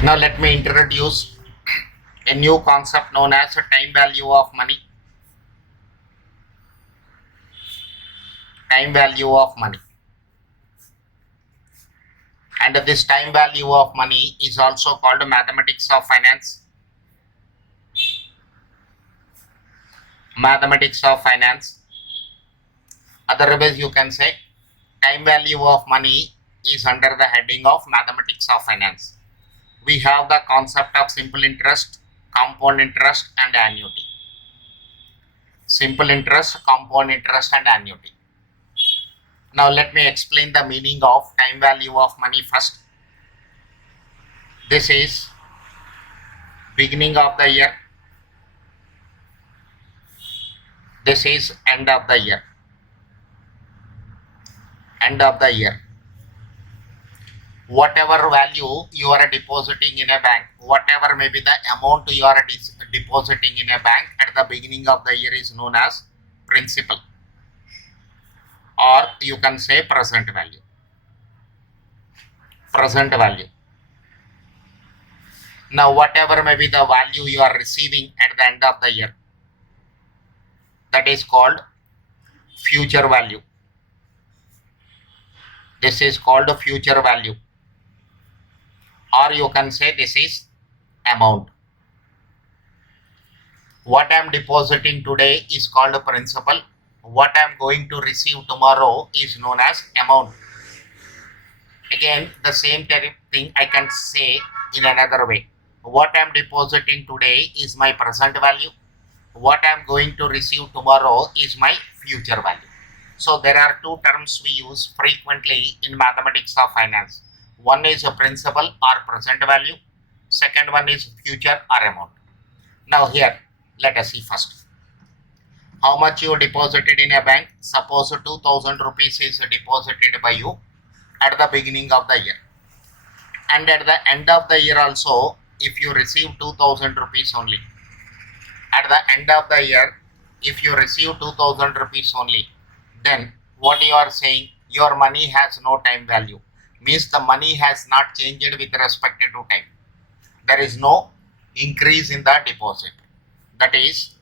Now let me introduce a new concept known as time value of money. Time value of money. And this time value of money is also called mathematics of finance. Mathematics of finance. Otherwise, you can say time value of money is under the heading of mathematics of finance. We have the concept of simple interest, compound interest, and annuity. Simple interest, compound interest, and annuity. Now let me explain the meaning of time value of money first. This is beginning of the year. This is end of the year. End of the year. Whatever value you are depositing in a bank, whatever may be the amount you are depositing in a bank at the beginning of the year is known as principal, or you can say present value. Present value. Now whatever may be the value you are receiving at the end of the year, that is called future value. This is called future value, or you can say this is amount. What I am depositing today is called principal. What I am going to receive tomorrow is known as amount. Again, the same thing I can say in another way. What I am depositing today is my present value. What I am going to receive tomorrow is my future value. So there are two terms we use frequently in mathematics of finance. One is a principal or present value. Second one is future or amount. Now here, let us see first. How much you deposited in a bank? Suppose 2000 rupees is deposited by you at the beginning of the year. And at the end of the year also, if you receive 2000 rupees only. At the end of the year, if you receive 2000 rupees only, then what you are saying, your money has no time value. Means the money has not changed with respect to time. There is no increase in the deposit. That is,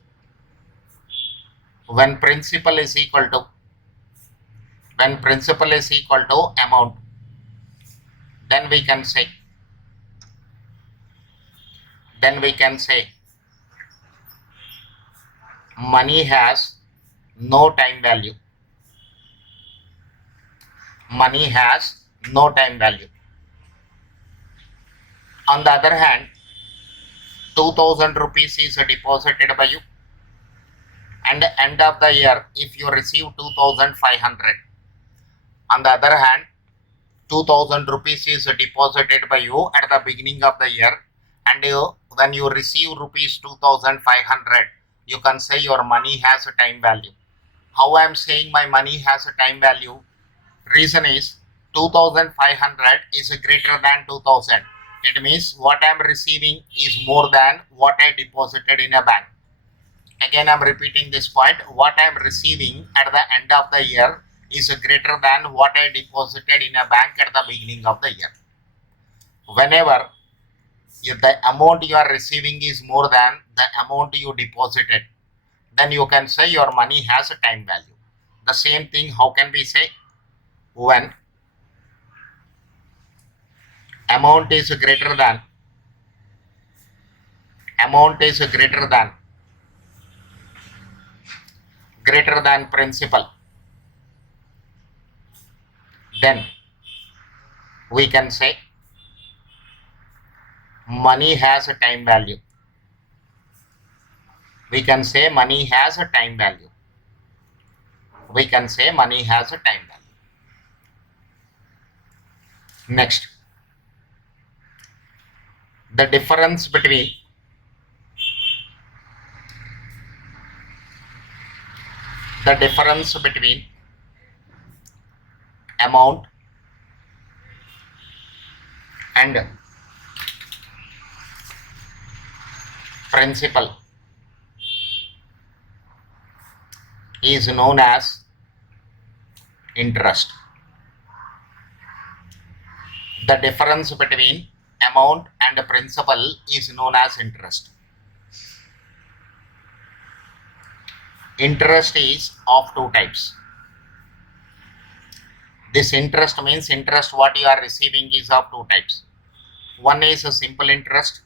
when principal is equal to amount, then we can say money has no time value. Money has no time value. On the other hand, 2000 rupees is deposited by you, and end of the year if you receive 2500. On the other hand, 2000 rupees is deposited by you at the beginning of the year, and when you receive rupees 2500, you can say your money has a time value. How I am saying my money has a time value? Reason is 2500 is greater than 2000. It means what I am receiving is more than what I deposited in a bank. Again, I am repeating this point. What I am receiving at the end of the year is greater than what I deposited in a bank at the beginning of the year. Whenever the amount you are receiving is more than the amount you deposited, then you can say your money has a time value. The same thing, how can we say? When amount is greater than principal, then we can say money has a time value. We can say money has a time value. Next, the difference between amount and principal is known as interest. The difference between amount and principal is known as interest. Interest is of two types. This interest means interest what you are receiving is of two types. One is a simple interest.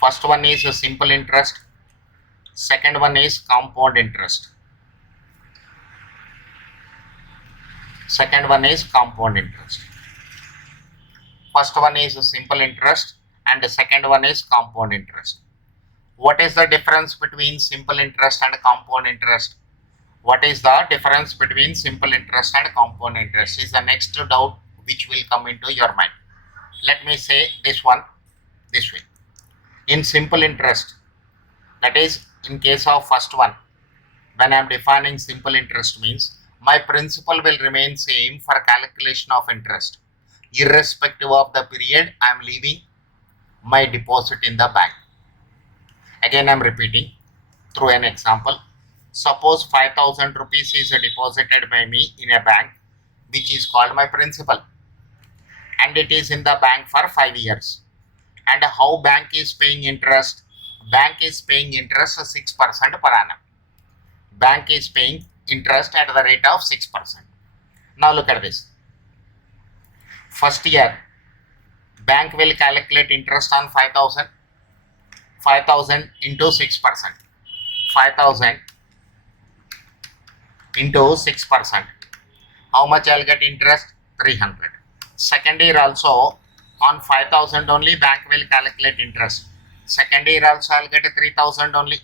First one is a simple interest. Second one is compound interest. Second one is compound interest. First one is a simple interest and the second one is compound interest. What is the difference between simple interest and compound interest? What is the difference between simple interest and compound interest is the next doubt which will come into your mind. Let me say this one this way. In simple interest, that is in case of first one, when I am defining simple interest means my principal will remain same for calculation of interest. Irrespective of the period I am leaving my deposit in the bank. Again I am repeating through an example. Suppose 5,000 rupees is deposited by me in a bank which is called my principal, and it is in the bank for 5 years. And how bank is paying interest? Bank is paying interest 6% per annum. Bank is paying interest at the rate of 6%. Now look at this. First year, bank will calculate interest on 5,000. 5,000 into 6%. 5,000 into 6%. How much I'll get interest? 300. Second year also on 5,000 only bank will calculate interest. Second year also I'll get 3,000 only.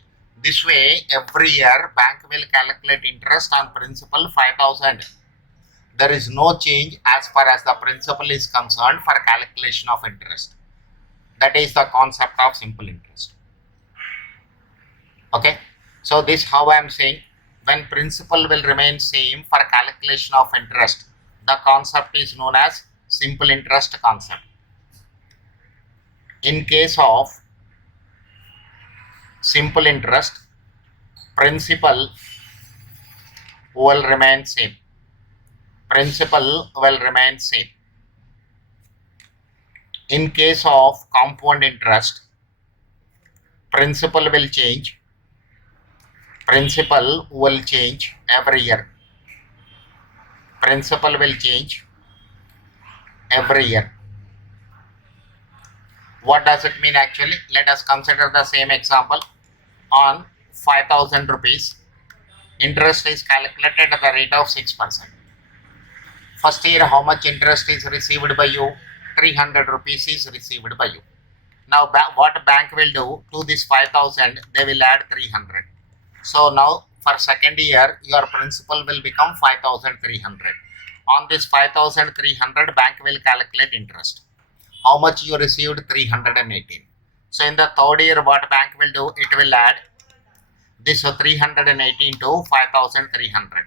This way every year bank will calculate interest on principal 5,000. There is no change as far as the principal is concerned for calculation of interest. That is the concept of simple interest. Okay. So this how I am saying when principal will remain same for calculation of interest, the concept is known as simple interest concept. In case of simple interest, principal will remain same. Principal will remain same. In case of compound interest, principal will change. Principal will change every year. Principal will change every year. What does it mean actually? Let us consider the same example. On 5,000 rupees, interest is calculated at the rate of 6%. First year, how much interest is received by you? 300 rupees is received by you. Now, what bank will do to this 5,000? They will add 300. So now, for second year, your principal will become 5,300. On this 5,300, bank will calculate interest. How much you received? 318. So in the third year, what bank will do? It will add this 318 to 5,300.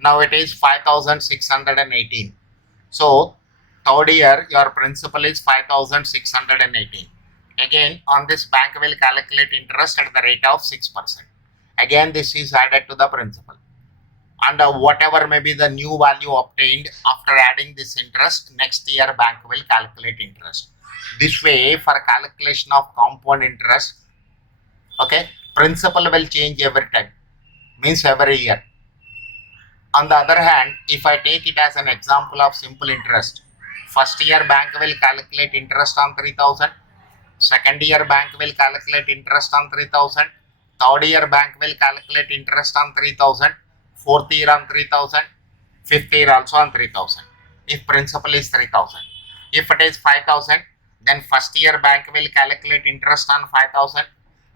Now it is 5,618. So third year, your principal is 5,618. Again, on this bank will calculate interest at the rate of 6%. Again, this is added to the principal. And whatever may be the new value obtained after adding this interest, next year bank will calculate interest. This way, for calculation of compound interest, okay, principal will change every time, means every year. On the other hand, if I take it as an example of simple interest, first year bank will calculate interest on 3,000. Second year bank will calculate interest on 3,000. Third year bank will calculate interest on 3,000. Fourth year on 3,000. Fifth year also on 3,000. If principal is 3,000. If it is 5,000, then first year bank will calculate interest on 5,000.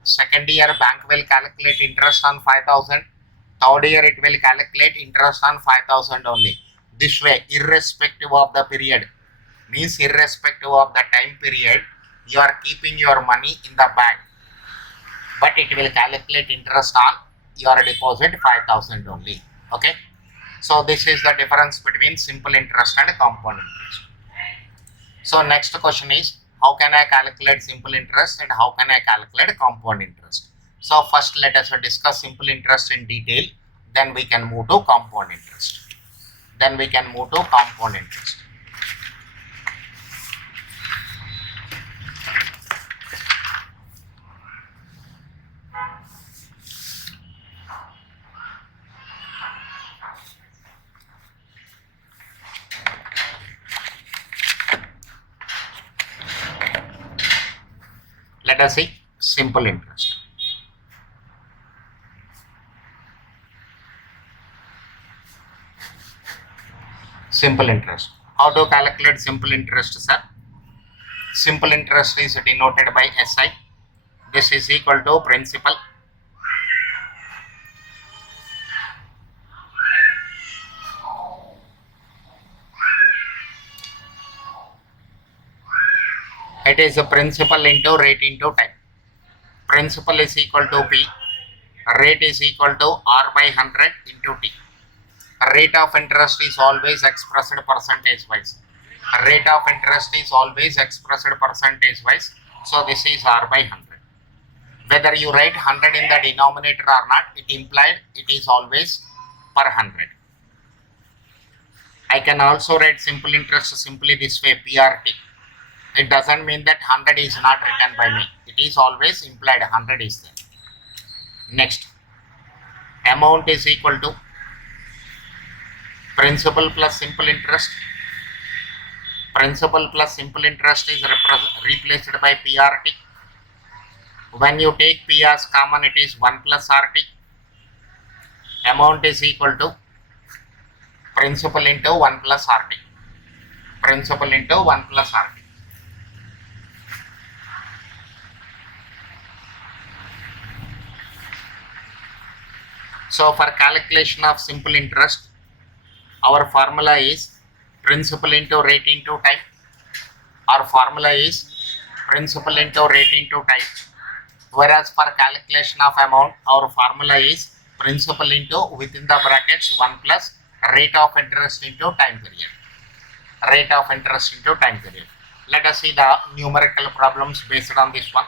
Second year bank will calculate interest on 5,000. Third year it will calculate interest on 5,000 only. This way, irrespective of the period, means irrespective of the time period, you are keeping your money in the bank, but it will calculate interest on your deposit 5,000 only. Okay. So this is the difference between simple interest and compound interest. So next question is, how can I calculate simple interest and how can I calculate compound interest? So first let us discuss simple interest in detail, then we can move to compound interest. Let us see simple interest. Simple interest. How to calculate simple interest, sir? Simple interest is denoted by SI. This is equal to principal it is a principal into rate into time. Principal is equal to P, rate is equal to R by 100 into T. Rate of interest is always expressed percentage wise. Rate of interest is always expressed percentage wise. So this is R by 100. Whether you write 100 in the denominator or not, it implied it is always per 100. I can also write simple interest simply this way, PRT. It doesn't mean that 100 is not written by me. It is always implied 100 is there. Next, amount is equal to principal plus simple interest. Principal plus simple interest is replaced by PRT. When you take P as common, it is 1 plus RT. Amount is equal to principal into 1 plus RT. Principal into 1 plus RT. So for calculation of simple interest, our formula is principal into rate into time. Our formula is principal into rate into time. Whereas for calculation of amount, our formula is principal into within the brackets 1 plus rate of interest into time period. Rate of interest into time period. Let us see the numerical problems based on this one.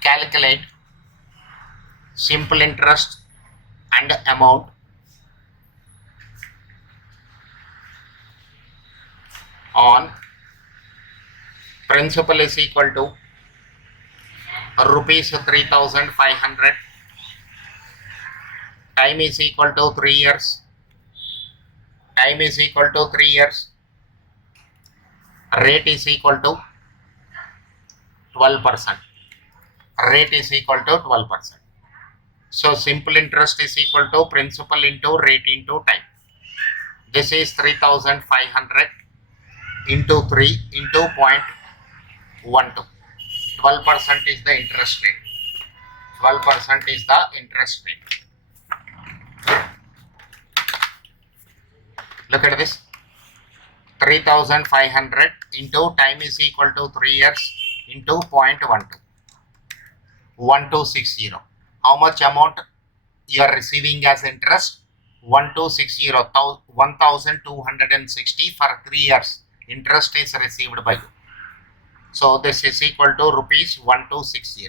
Calculate simple interest and amount on principal is equal to rupees 3,500, time is equal to 3 years, time is equal to 3 years, rate is equal to 12%. Rate is equal to 12%. So simple interest is equal to principal into rate into time. This is 3,500 into 3 into 0.12. 12% is the interest rate. 12% is the interest rate. Look at this. 3,500 into time is equal to 3 years into 0.12. 1260. How much amount you are receiving as interest? 1260, 1260 for 3 years. Interest is received by you. So this is equal to rupees 1260.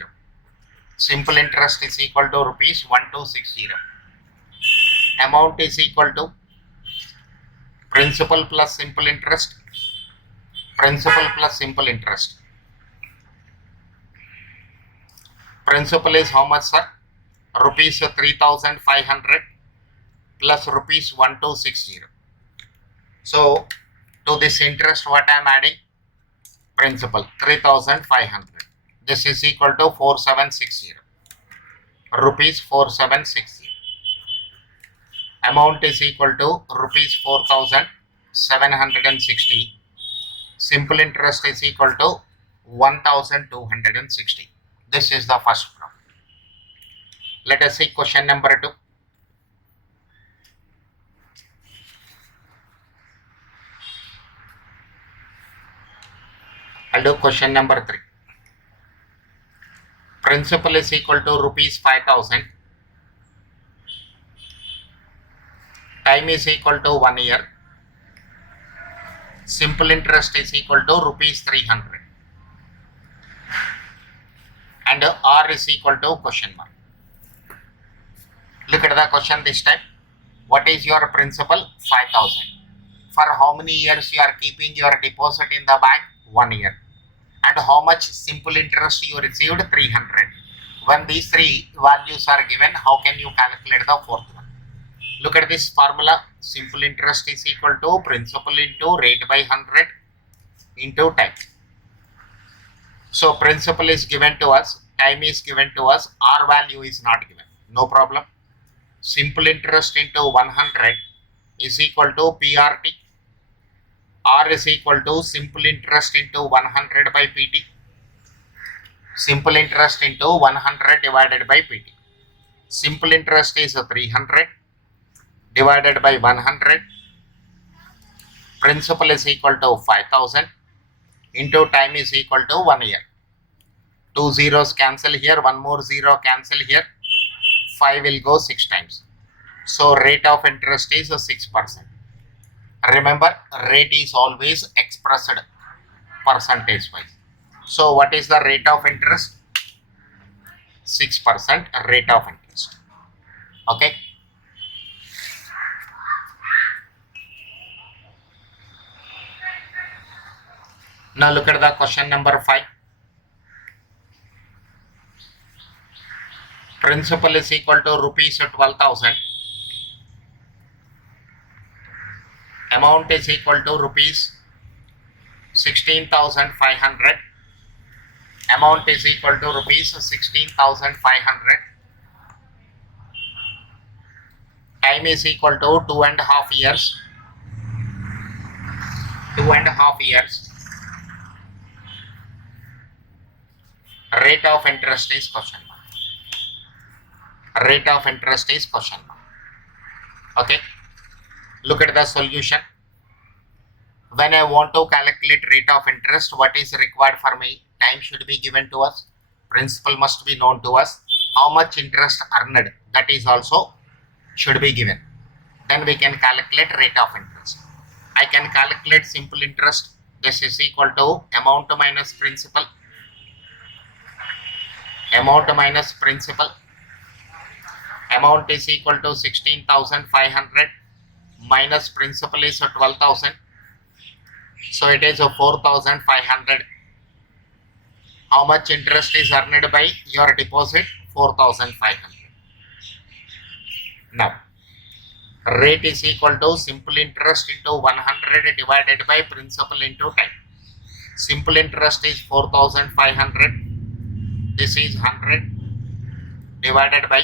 Simple interest is equal to rupees 1260. Amount is equal to principal plus simple interest. Principal plus simple interest. Principal is how much, sir? Rupees 3,500 plus rupees 1260. So to this interest, what I am adding? Principal 3,500. This is equal to 4760. Rupees 4760. Amount is equal to rupees 4,760. Simple interest is equal to 1,260. This is the first problem. Let us see question number 2. I'll do question number 3. Principal is equal to rupees 5,000. Time is equal to 1 year. simple interest is equal to rupees 300 and R is equal to question mark. Look at the question this time. What is your principal? 5,000. For how many years you are keeping your deposit in the bank? 1 year. And how much simple interest you received? 300. When these three values are given, how can you calculate the fourth one? Look at this formula. Simple interest is equal to principal into rate by 100 into time. So principal is given to us, time is given to us, R value is not given. No problem. Simple interest into 100 is equal to PRT. R is equal to simple interest into 100 by PT. Simple interest into 100 divided by PT. Simple interest is 300 divided by 100. Principal is equal to 5,000 into time is equal to 1 year. 2 zeros cancel here, 1 more 0 cancel here. 5 will go 6 times. So rate of interest is 6%. Remember, rate is always expressed percentage wise. So what is the rate of interest? 6% rate of interest. Okay. Now look at the question number 5. Principal is equal to rupees 12,000. Amount is equal to rupees 16,500. Amount is equal to rupees 16,500. Time is equal to 2.5 years. 2.5 years. Rate of interest is question mark. Rate of interest is question mark. Okay. Look at the solution. When I want to calculate rate of interest, what is required for me? Time should be given to us. Principal must be known to us. How much interest earned, that is also should be given. Then we can calculate rate of interest. I can calculate simple interest. This is equal to amount minus principal. Amount minus principal. Amount is equal to 16,500 minus principal is 12,000. So it is 4,500. How much interest is earned by your deposit? 4,500. Now, rate is equal to simple interest into 100 divided by principal into time. Simple interest is 4,500. This is 100 divided by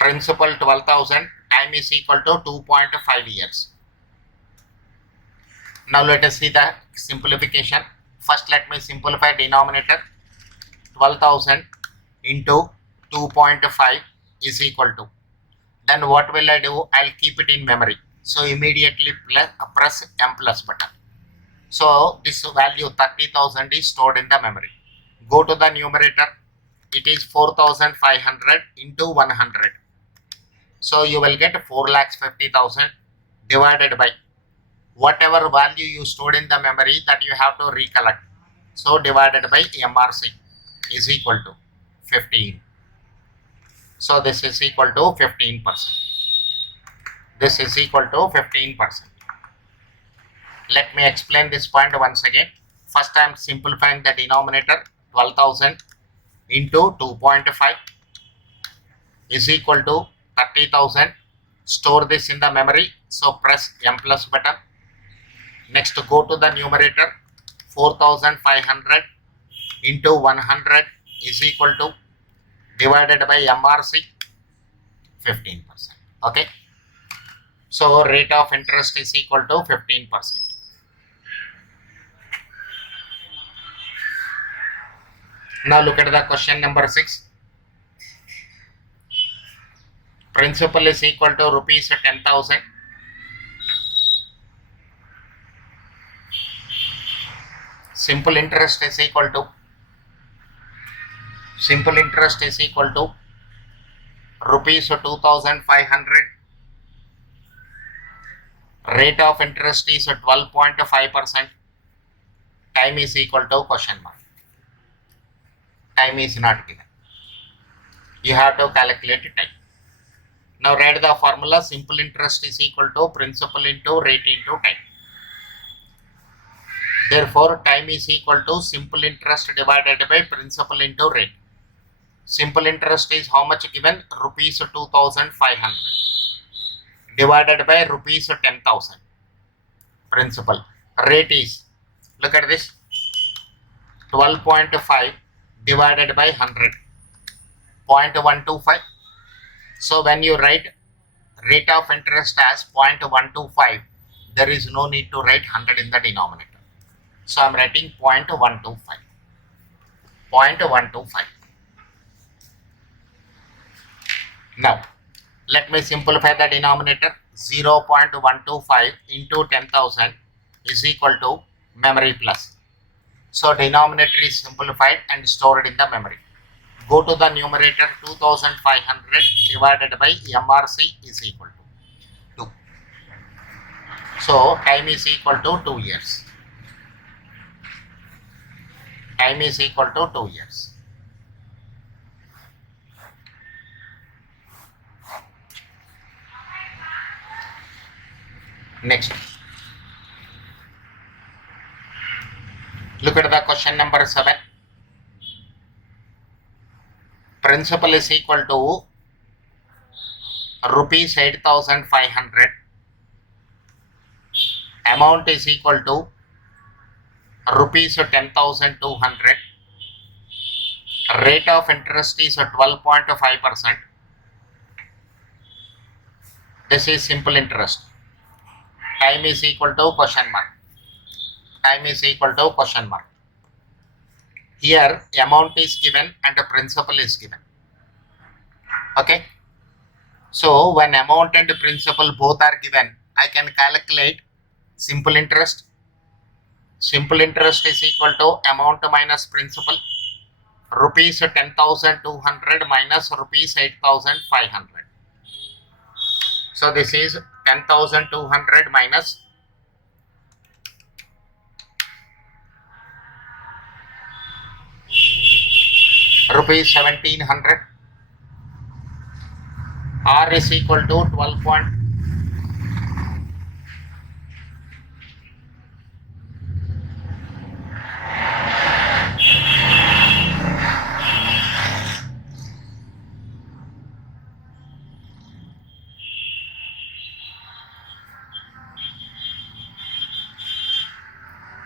principal 12,000. Time is equal to 2.5 years. Now let us see the simplification. First let me simplify denominator. 12,000 into 2.5 is equal to. Then what will I do? I'll keep it in memory. So immediately press M plus button. So this value 30,000 is stored in the memory. Go to the numerator. It is 4,500 into 100. So you will get 4,50,000 divided by whatever value you stored in the memory that you have to recollect. So divided by MRC is equal to 15. So this is equal to 15%. This is equal to 15%. Let me explain this point once again. First I am simplifying the denominator. 12,000 into 2.5 is equal to 30,000. Store this in the memory. So press M plus button. Next go to the numerator. 4,500 into 100 is equal to divided by MRC 15%. Okay. So rate of interest is equal to 15%. Now look at the question number 6. Principal is equal to rupees 10,000. Simple interest is equal to rupees 2,500 Rate of interest is 12.5%. Time is equal to question mark. Time is not given. You have to calculate time. Now write the formula. Simple interest is equal to principal into rate into time. Therefore, time is equal to simple interest divided by principal into rate. Simple interest is how much given? Rupees 2,500 divided by rupees 10,000. Principal. Rate is, look at this, 12.5 divided by 100, 0.125. So when you write rate of interest as 0.125, there is no need to write 100 in the denominator. So I am writing 0.125. 0.125. Now, let me simplify the denominator. 0.125 into 10,000 is equal to memory plus. So denominator is simplified and stored in the memory. Go to the numerator. 2,500 divided by MRC is equal to 2. So time is equal to 2 years. Time is equal to 2 years. Next, look at the question number 7. Principal is equal to rupees 8,500. Amount is equal to rupees 10,200. Rate of interest is 12.5%. This is simple interest. Time is equal to question mark. Time is equal to question mark. Here amount is given and the principal is given. Okay. So when amount and principal both are given, I can calculate simple interest. Simple interest is equal to amount minus principal. Rupees 10,200 minus rupees 8,500. So this is 10,200 minus rupees 1,700. R is equal to 12.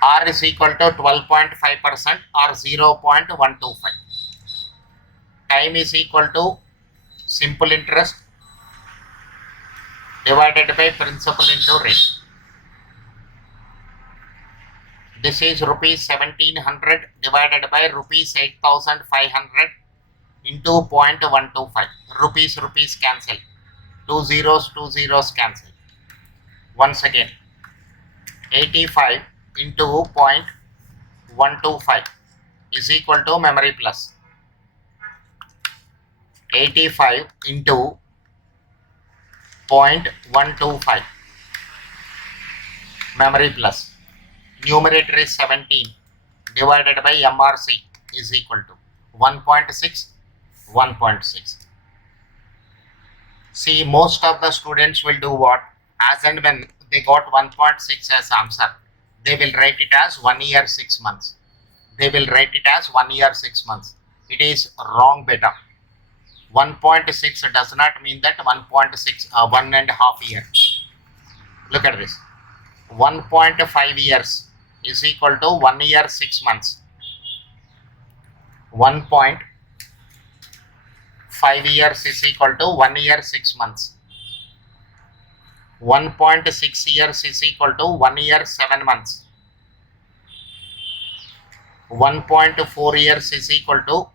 R is equal to 12.5% or 0.125. Time is equal to simple interest divided by principal into rate. This is rupees 1,700 divided by rupees 8,500 into 0.125. Rupees cancel. 2 zeros cancel. Once again, 85 into 0.125 is equal to memory plus. 85 into 0.125 memory plus. Numerator is 17 divided by MRC is equal to 1.6. 1.6. See, most of the students will do what? As and when they got 1.6 as answer, they will write it as 1 year 6 months. They will write it as 1 year 6 months. It is wrong beta. 1.6 does not mean that 1.6 1.5 year. Look at this. 1.5 years is equal to 1 year 6 months. 1.5 years is equal to 1 year 6 months. 1.6 years is equal to 1 year 7 months. 1.4 years is equal to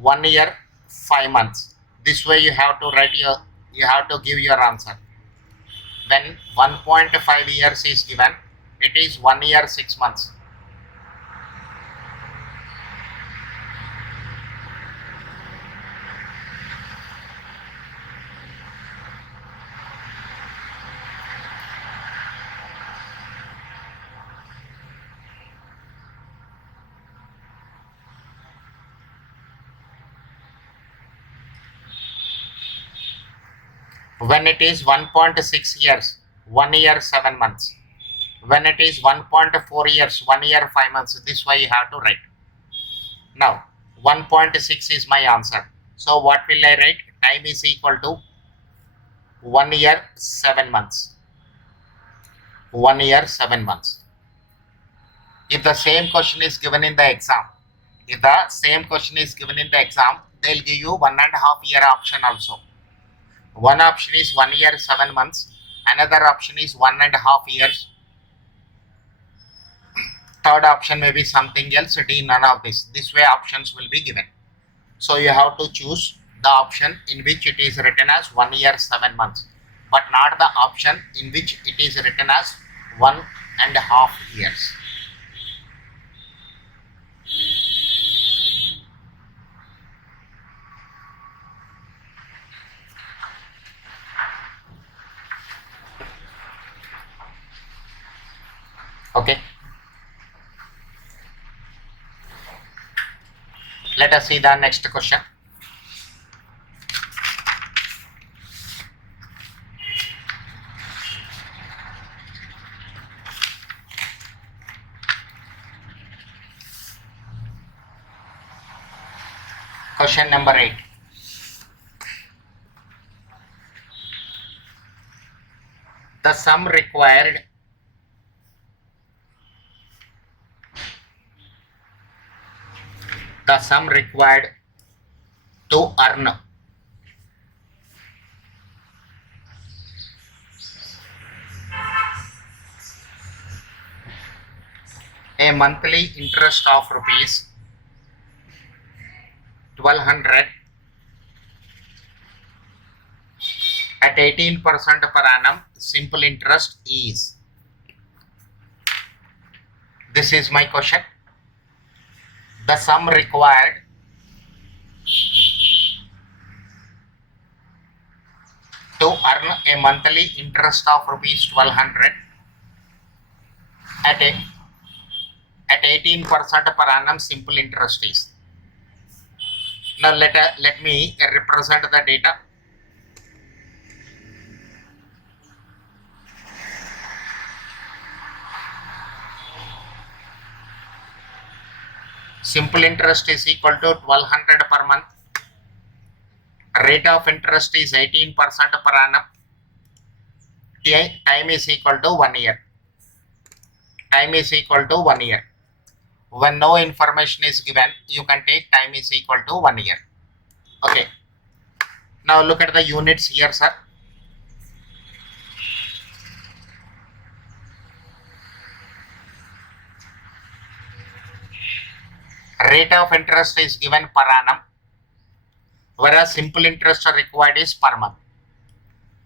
1 year 5 months. This way you have to write you have to give your answer. When 1.5 years is given, it is 1 year 6 months. When it is 1.6 years, 1 year 7 months. When it is 1.4 years, 1 year 5 months. This way you have to write. Now 1.6 is my answer. So what will I write? Time is equal to 1 year 7 months. 1 year 7 months. If the same question is given in the exam, they'll give you 1.5 year option also. One option is 1 year 7 months, another option is 1.5 years, third option may be something else. D, none of this. This way options will be given. So you have to choose the option in which it is written as 1 year 7 months, but not the option in which it is written as 1.5 years. Okay. Let us see the next question. Question number 8. The sum required to earn a monthly interest of rupees 1200 at 18% per annum simple interest is. This is my question. The sum required to earn a monthly interest of rupees 1200 at 18% per annum simple interest is. Now let me represent the data. Simple interest is equal to 1200 per month. Rate of interest is 18% per annum. Time is equal to 1 year. Time is equal to 1 year. When no information is given, you can take time is equal to 1 year. Okay. Now look at the units here, sir. Rate of interest is given per annum, whereas simple interest required is per month.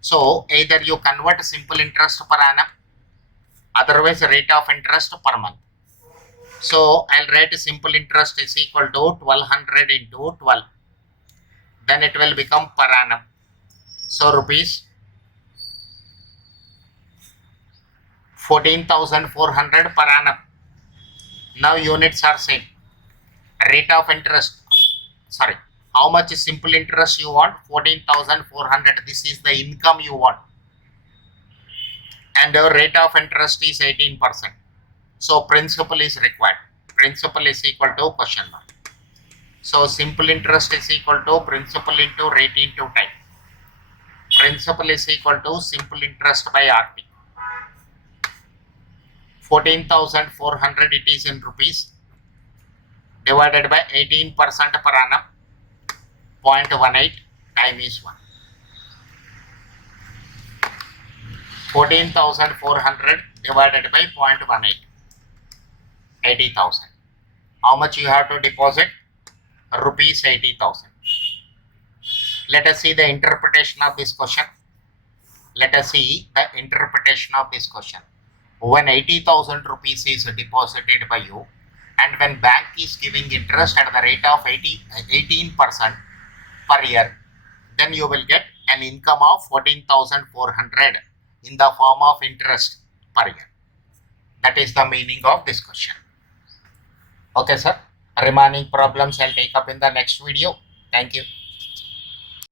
So either you convert simple interest per annum, otherwise rate of interest per month. So I'll write simple interest is equal to 1200 into 12. Then it will become per annum. So rupees 14,400 per annum. Now units are same. Rate of interest, sorry, how much is simple interest you want? 14,400. This is the income you want. And the rate of interest is 18%. So principal is required. Principal is equal to question mark. So simple interest is equal to principal into rate into time. Principal is equal to simple interest by RT. 14,400 it is in rupees, divided by 18% per annum, 0.18, time is 1. 14,400 divided by 0.18, 80,000. How much you have to deposit? Rupees 80,000. Let us see the interpretation of this question. Let us see the interpretation of this question. When 80,000 rupees is deposited by you, and when bank is giving interest at the rate of 18% per year, then you will get an income of 14,400 in the form of interest per year. That is the meaning of this question. Okay, sir. Remaining problems I'll take up in the next video. Thank you.